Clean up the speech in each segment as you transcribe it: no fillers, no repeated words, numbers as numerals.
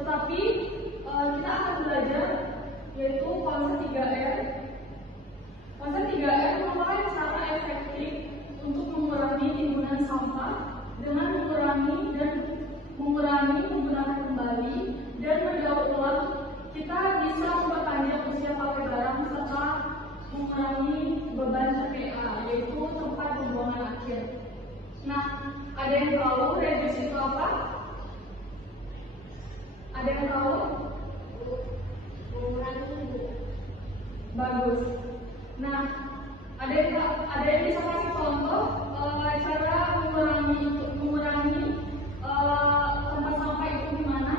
Tetapi kita akan belajar yaitu konsep 3R. Konsep 3R merupakan cara efektif untuk mengurangi timbunan sampah dengan mengurangi penggunaan kembali dan mendaur ulang. Kita bisa memperpanjang usia pakai barang serta mengurangi beban TPA, yaitu tempat pembuangan akhir. Nah, ada yang tahu reduce itu apa? Ada yang tahu? Bagus. Nah, ada yang bisa kasih contoh cara mengurangi tempat sampah itu gimana?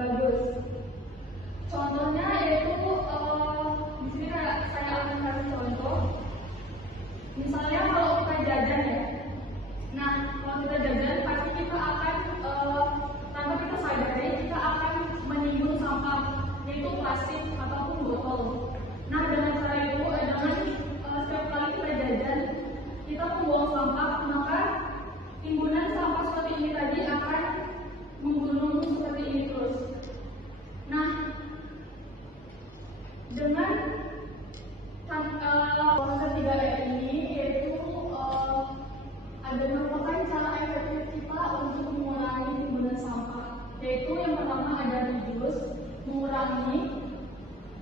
Bagus. Contohnya yaitu di sini saya akan kasih contoh. Misalnya kalau kita jajan ya. Nah, kalau kita jajan pasti kita akan tanpa kita sadari kita akan menimbun sampah yaitu plastik ataupun botol. Nah, dengan cara itu setiap kali kita jajan kita membuang sampah, maka timbunan sampah seperti ini tadi akan menggunung seperti ini terus. Nah, dengan konsep 3R ini yaitu ada merupakan cara efektif kita untuk mengurangi timbunan sampah, yaitu yang pertama ada reduce, mengurangi.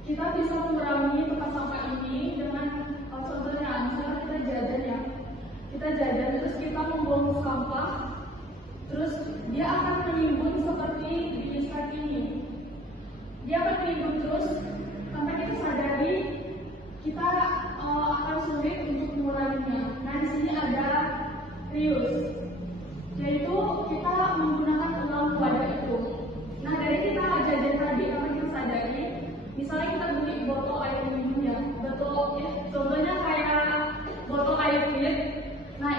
Kita bisa mengurangi tempat sampah ini dengan contohnya misalnya kita jajan ya, kita jajan terus kita membuang sampah, terus dia akan menimbun seperti di slide ini. Dia akan menimbun terus sampai kita sadari kita akan sulit untuk menguranginya. Nah, di sini ada reuse, yaitu kita menggunakan ulang wadah itu. Nah, dari kita jajan tadi, kalau kita sadari, misalnya kita beli botol air minum ya, contohnya kayak botol air pit. Nah,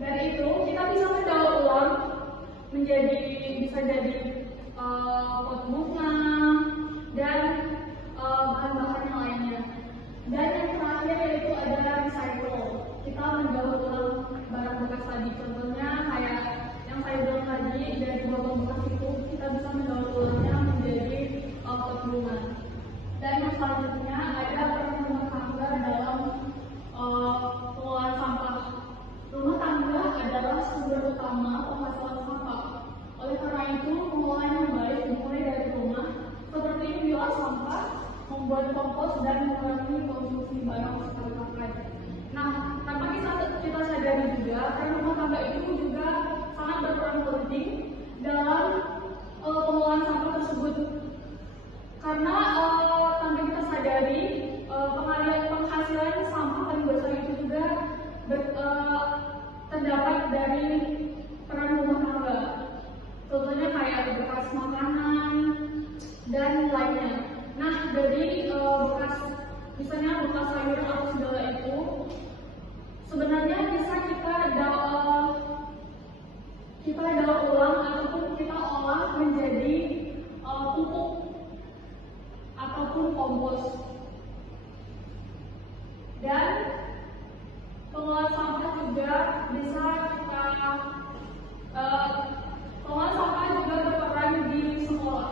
dari itu kita bisa mendaur ulang bisa jadi pot bunga dan bahan-bahan yang lainnya. Dan yang terakhir yaitu ada recycle. Kita mendaur ulang barang bekas tadi, contohnya kayak yang saya bilang tadi dari botol bekas itu kita bisa mendaur ulangnya menjadi pot bunga. Dan yang selanjutnya ada peran rumah tangga dalam pengelolaan sampah. Rumah tangga adalah sumber utama penghasilan sampah. Oleh karena itu, pengelolaan yang baik dimulai dari rumah, seperti memilah sampah, membuat kompos, dan mengurangi konsumsi barang sekali pakai. Nah, tanpa kita sadari juga, peran rumah tangga itu juga sangat berperan penting dalam pengelolaan sampah tersebut. Karena tanpa kita sadari, penghasilan sampah paling besar itu juga terdapat dari peran rumah tangga. Contohnya kayak bekas makanan dan lainnya. Nah, dari misalnya bekas sayur atau segala itu, sebenarnya bisa kita daur ulang ataupun kita olah menjadi pupuk ataupun kompos. Dan pengelolaan sampah juga bisa pengelolaan sampah juga berperan di sekolah.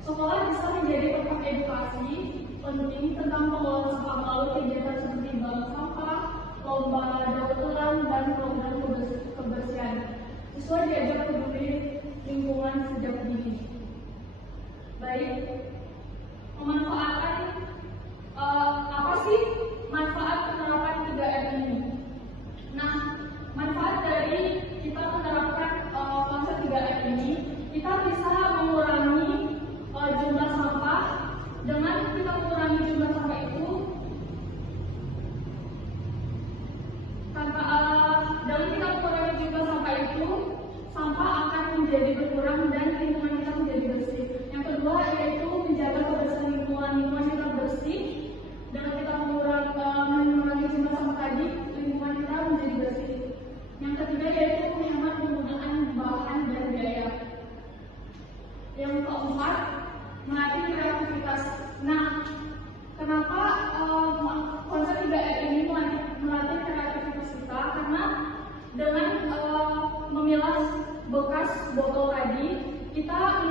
Sekolah bisa menjadi tempat edukasi penting tentang pengelolaan sampah melalui kegiatan seperti bank sampah, lomba daur ulang, dan program kebersihan. Siswa diajak peduli lingkungan sejak dini. Baik, apa sih manfaat penerapan 3R ini? Nah, manfaat dari kita menerapkan konsep 3R ini, kita bisa mengurangi jumlah sampah. Dengan kita mengurangi jumlah sampah itu,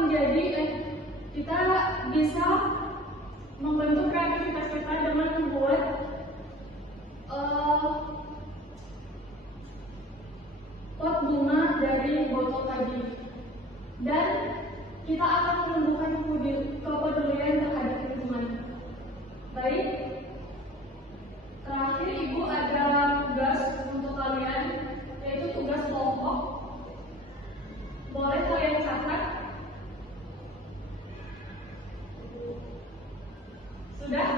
kita bisa membentuk kreativitas kita dengan membuat pot bunga dari botol tadi, dan kita akan menumbuhkan kepedulian terhadap lingkungan. Baik, terakhir Ibu ada tugas untuk kalian, yaitu tugas kelompok. Boleh kalian catat? Sudah?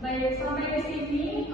Baik, sampai di sini